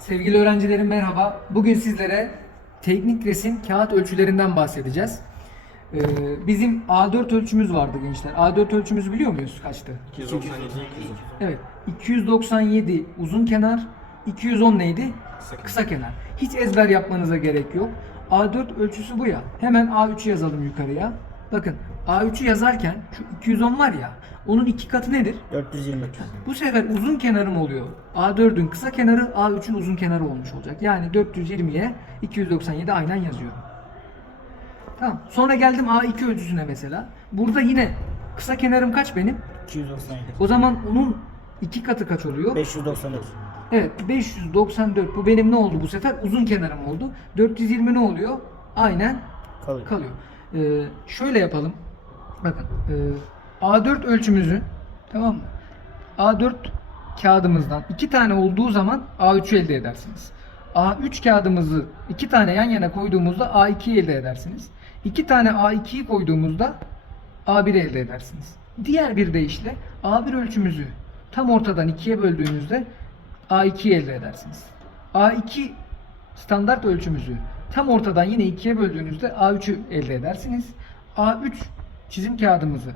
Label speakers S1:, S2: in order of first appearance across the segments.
S1: Sevgili öğrencilerim merhaba. Bugün sizlere teknik resim kağıt ölçülerinden bahsedeceğiz. Ee, bizim A4 ölçümüz vardı gençler. A4 ölçümüzü biliyor muyuz kaçtı?
S2: 297
S1: Evet. 297 uzun kenar, 210 neydi?
S2: Kısa
S1: Kısa kenar. Hiç ezber yapmanıza gerek yok. A4 ölçüsü bu ya. Hemen A3'ü yazalım yukarıya. Bakın A3'ü yazarken şu 210 var ya onun iki katı nedir?
S3: 420.
S1: Bu sefer uzun kenarım oluyor. A4'ün kısa kenarı A3'ün uzun kenarı olmuş olacak. Yani 420'ye 297 aynen yazıyorum. Tamam. Sonra geldim A2 ölçüsüne mesela. Burada yine kısa kenarım kaç benim?
S3: 297.
S1: O zaman onun iki katı kaç oluyor?
S3: 594.
S1: Evet 594 bu benim ne oldu bu sefer? Uzun kenarım oldu. 420 ne oluyor? Aynen
S3: Kalıyor.
S1: kalıyor. Ee, şöyle yapalım. Bakın e, A4 ölçümüzü tamam mı? A4 kağıdımızdan iki tane olduğu zaman A3'ü elde edersiniz. A3 kağıdımızı iki tane yan yana koyduğumuzda A2'yi elde edersiniz. İki tane A2'yi koyduğumuzda A1'i elde edersiniz. Diğer bir deyişle A1 ölçümüzü tam ortadan ikiye böldüğünüzde A2'yi elde edersiniz. A2 standart ölçümüzü tam ortadan yine ikiye böldüğünüzde A3'ü elde edersiniz. A3 çizim kağıdımızı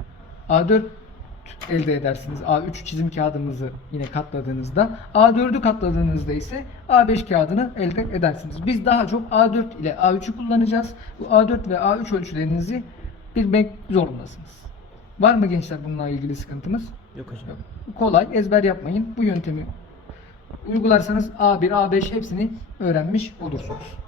S1: A4 elde edersiniz. A3 çizim kağıdımızı yine katladığınızda A4'ü katladığınızda ise A5 kağıdını elde edersiniz. Biz daha çok A4 ile A3'ü kullanacağız. Bu A4 ve A3 ölçülerinizi bilmek zorundasınız. Var mı gençler bununla ilgili sıkıntımız?
S3: Yok hocam.
S1: Yok. Kolay ezber yapmayın. Bu yöntemi uygularsanız A1, A5 hepsini öğrenmiş olursunuz.